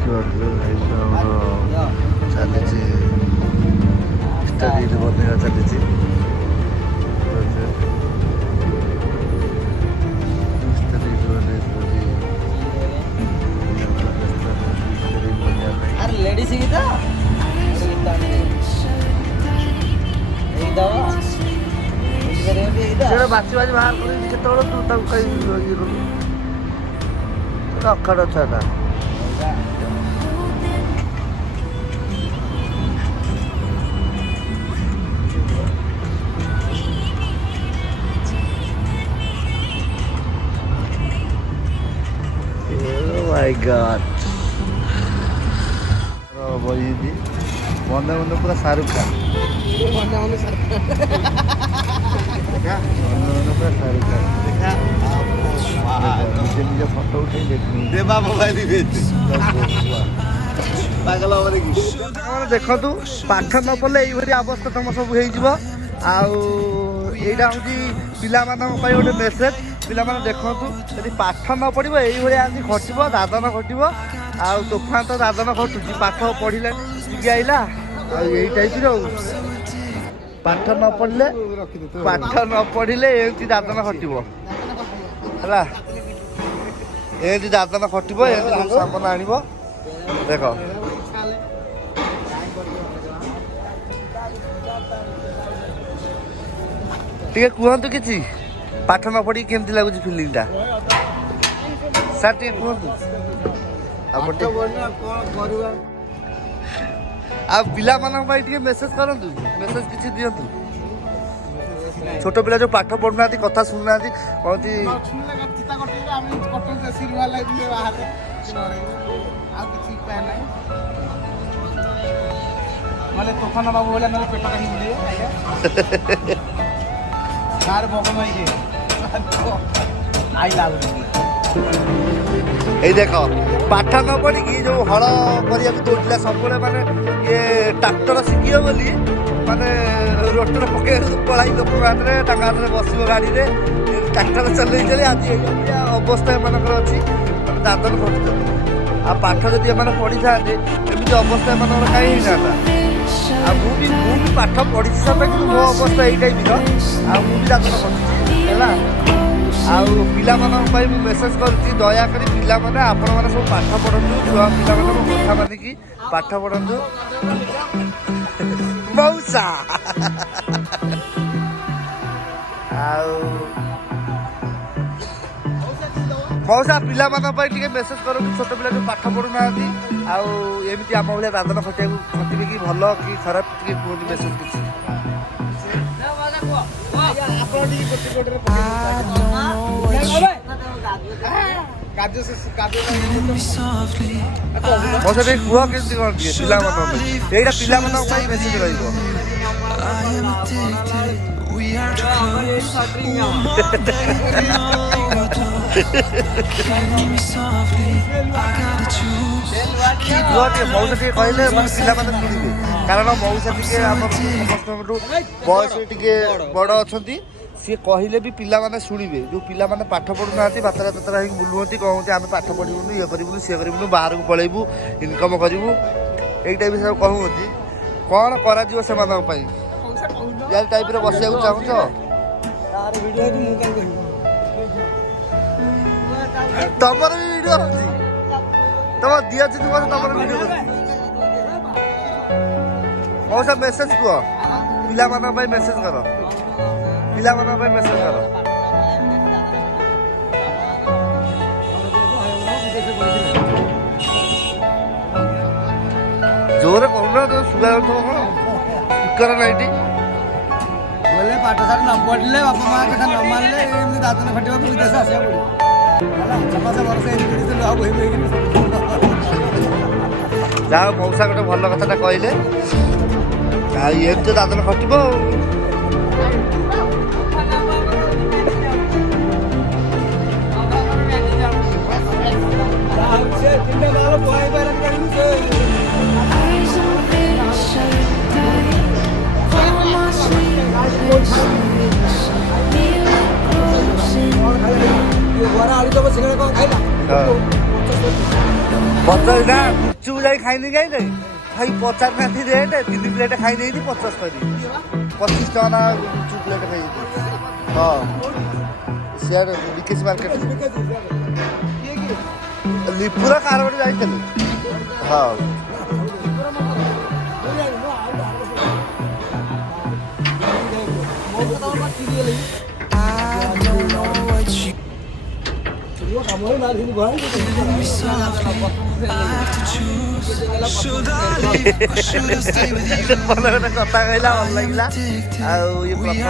ଦେଖିପାରୁଥିବେ ଏଇଟା ଆମର ଚାଲିଛି ଷ୍ଟାଡିରେ ବନେଇବା ଚାଲିଛି। लेडीज गीता ବାଛି ବାଛି ବାହାର କରି କେତେବେଳେ ତୁ ତାକୁ ଖାଇ ଇଏ କଲୁ ଅଖାଡ ଛୁଆଟା। My God. वही थी बंदे बंदे पूरा शाहरुख खान बंदे बंदे पूरा शाहरुख खान निजे निजे फोटो उठे देवा मोबाइल पागल देखु पाठ न पढ़ले ये अवस्था तुम सब हो आईटा हूँ पिला गोटे मेसेज पिला देखु यदि पाठ न पढ़व ये आदि खटब दादन खटब आउ तोफान तो दादन खटुची पाठ पढ़ले टिके आइला यही टाइप पाठ न पढ़ले एमती दादन खटब है एमती दादन खटब एमती सामान आण देख टे कहतु कि पाठ न पढ़ी केमती लगुच फिलिंगटा सार टे कहतु पिला मेसेज करतु मेसेज किसी दिंतु छोट पिला जो पाठ पढ़ुना कथा शुणुना कहती तोफान बाबू पेट ये देख पाठ न पढ़ी जो हल करा दौड़ा सब माने ये ट्राक्टर शिखे बोली माने रोटर पके पलाई लोक हाथ में बस गाड़ी में ट्राक्टर चल चल आज अवस्था एम अच्छी दादन खटुच आ पाठ जब पढ़ी था एमती अवस्था एम कहीं ना मुझे पाठ पढ़ी सब मो अवस्था यही टाइप मुझे दादन खटुची है पिला मेसेज कर दयाकोरी पिला आपण मैंने सब पाठ पढ़ु छुआ पिला कथा मानिकी पाठ पढ़ु मौसा मौसा पिला टे मेसेज कर छोट पिला जो पाठ पढ़ुना आमती आम भाई दादन खटिया खटिबे कि भल कि खराब टे कहते मेसेज किसी मौसा टे कह केमती कौन पिला यहीटा पिला मेसेज रही मौसा टे कहले पिला शुणे कारण मौसा टे समस्त बयस टे बड़ अच्छा सी कहले भी पिला शुणे जो पिला पाठ पढ़ुना बातरा ततरा बुलुँच कहते आम पाठ पढ़ुनु ये करूँ सी करूँ बाहर को पलैबू इनकम करूँ यही टाइप सब कहते कौन कर टाइप बस चाहूच तमर भी वीडियो तुम दिया तुम वीडियो मौसा मेसेज कह पिला मेसेज कर पिला मेसेज कर जोर कहना तो सुगा कौन स्पीकर नाइट बोले पाठ साठ न पढ़ले बापा माँ कथा न मानले दादन खटिया विदेश आसा पड़ो जा मौसा गोटे भल कथा कहले एमती दादन खटब बड़ा आलू चप सिंगड़ा कौन खाइला ପଚାଶ ନା ଗୁପଚୁପ ଯାଇ ଖାଇନି ଖାଇଲେ ଭାଇ 50 ନାନ୍ତି ରେଟ୍ 3 ପ୍ଲେଟ୍ ଖାଇ ଦେଇଛି 75 25 ଟଙ୍କା ନା ଗୁପଚୁପ ପ୍ଲେଟ୍ ଖାଇଛି ହଁ ସିଆଡ଼େ ବିକେସି ମାର୍କେଟ ଲିପୁର କାର ଗୋଟେ ଯାଇଥିଲି ହଁ ଭଲ ଗୋଟେ କଥା କହିଲା ଭଲ ଲାଗିଲା ଆଉ ଇଏ ପ୍ରଥମ